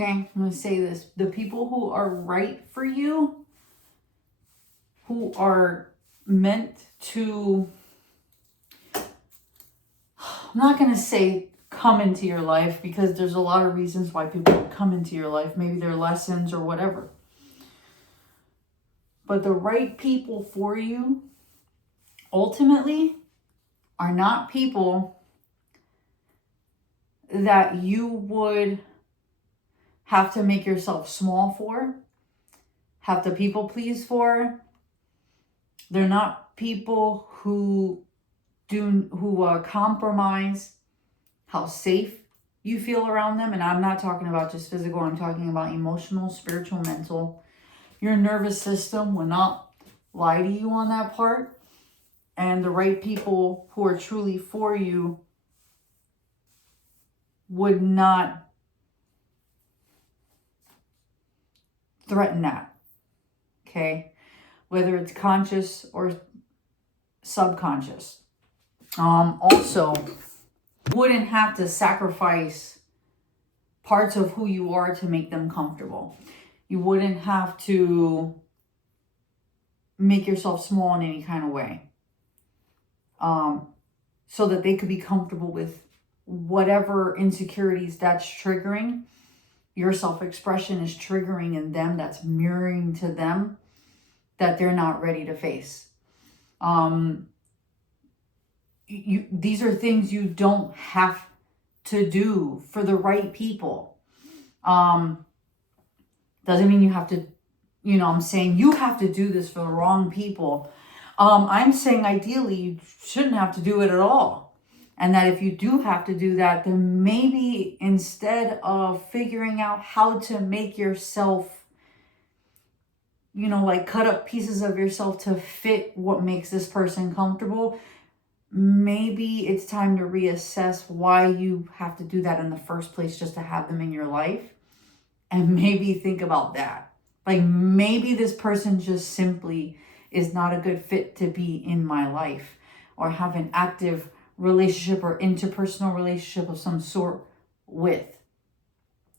Okay, I'm going to say this. The people who are right for you, who are meant to, I'm not going to say come into your life, because there's a lot of reasons why people come into your life. Maybe they're lessons or whatever. But the right people for you ultimately are not people that you would have to make yourself small for, have to people please for. They're not people who compromise how safe you feel around them. And I'm not talking about just physical. I'm talking about emotional, spiritual, mental. Your nervous system will not lie to you on that part. And the right people who are truly for you would not threaten that. Okay? Whether it's conscious or subconscious. Also, wouldn't have to sacrifice parts of who you are to make them comfortable. You wouldn't have to make yourself small in any kind of way. So that they could be comfortable with whatever insecurities that's triggering. Your self-expression is triggering in them, that's mirroring to them, that they're not ready to face. These are things you don't have to do for the right people. Doesn't mean you have to, I'm saying you have to do this for the wrong people. I'm saying ideally you shouldn't have to do it at all. And that if you do have to do that, then maybe instead of figuring out how to make yourself, like cut up pieces of yourself to fit what makes this person comfortable, maybe it's time to reassess why you have to do that in the first place, just to have them in your life. And maybe think about that. Like, maybe this person just simply is not a good fit to be in my life, or have an active relationship or interpersonal relationship of some sort with.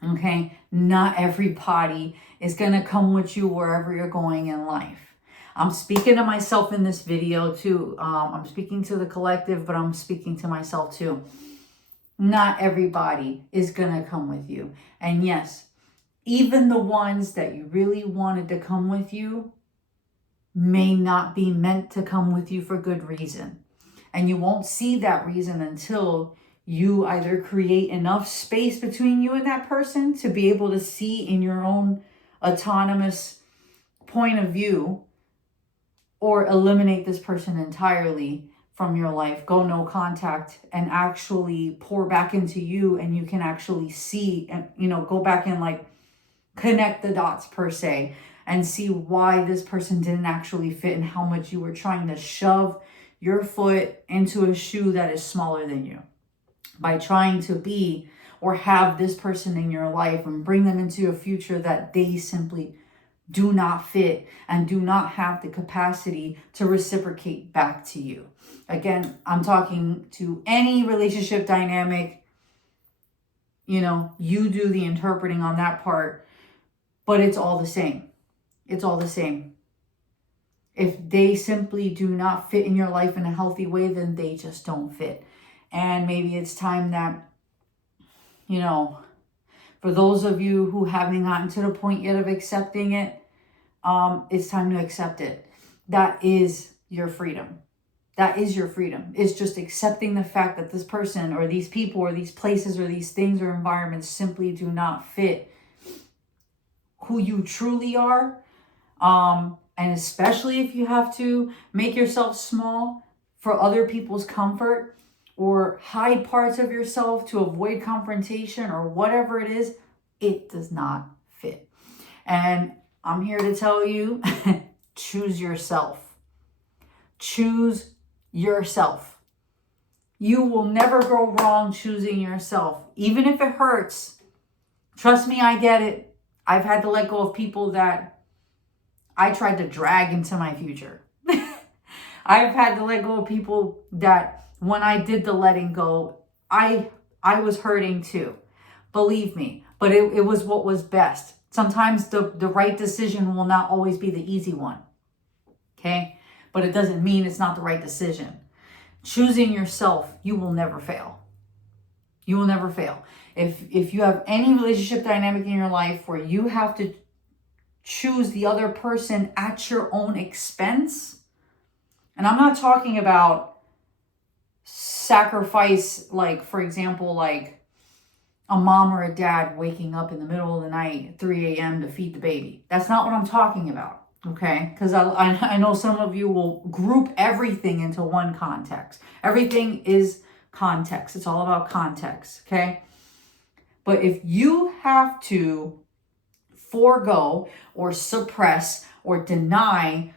Okay? Not everybody is going to come with you wherever you're going in life. I'm speaking to myself in this video too. I'm speaking to the collective, but I'm speaking to myself too. Not everybody is going to come with you. And yes, even the ones that you really wanted to come with you may not be meant to come with you for good reason. And you won't see that reason until you either create enough space between you and that person to be able to see in your own autonomous point of view, or eliminate this person entirely from your life, go no contact, and actually pour back into you, and you can actually see and, go back and like connect the dots per se, and see why this person didn't actually fit, and how much you were trying to shove your foot into a shoe that is smaller than you by trying to be or have this person in your life and bring them into a future that they simply do not fit and do not have the capacity to reciprocate back to you. Again, I'm talking to any relationship dynamic. You do the interpreting on that part, but it's all the same. It's all the same. If they simply do not fit in your life in a healthy way, then they just don't fit. And maybe it's time that, for those of you who haven't gotten to the point yet of accepting it, it's time to accept it. That is your freedom. That is your freedom. It's just accepting the fact that this person or these people or these places or these things or environments simply do not fit who you truly are. And especially if you have to make yourself small for other people's comfort, or hide parts of yourself to avoid confrontation, or whatever it is, it does not fit. And I'm here to tell you, choose yourself. Choose yourself. You will never go wrong choosing yourself, even if it hurts. Trust me, I get it. I've had to let go of people that I tried to drag into my future. I've had to let go of people that when I did the letting go, I was hurting too. Believe me. but it was what was best. Sometimes the right decision will not always be the easy one. Okay? But it doesn't mean it's not the right decision. Choosing yourself, you will never fail. You will never fail. If you have any relationship dynamic in your life where you have to choose the other person at your own expense, and I'm not talking about sacrifice, like, for example, like a mom or a dad waking up in the middle of the night at 3 a.m. to feed the baby. That's not what I'm talking about, okay? Because I know some of you will group everything into one context. Everything is context. It's all about context, okay? But if you have to forego or suppress or deny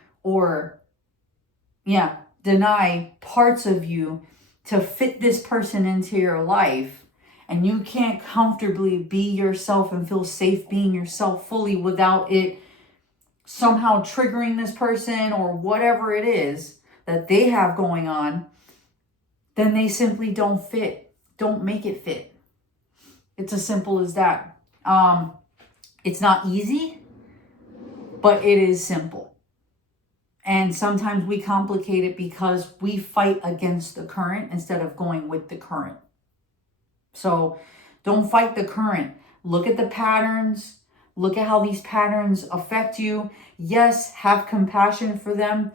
parts of you to fit this person into your life, and you can't comfortably be yourself and feel safe being yourself fully without it somehow triggering this person or whatever it is that they have going on, then they simply don't fit. Don't make it fit. It's as simple as that. It's not easy, but it is simple. And sometimes we complicate it because we fight against the current instead of going with the current. So don't fight the current. Look at the patterns. Look at how these patterns affect you. Yes, have compassion for them,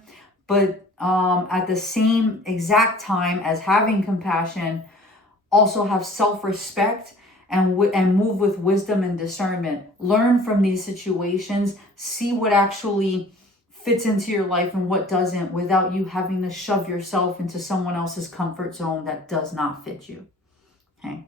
but at the same exact time as having compassion, also have self-respect and move with wisdom and discernment. Learn from these situations. See what actually fits into your life and what doesn't, without you having to shove yourself into someone else's comfort zone that does not fit you. Okay.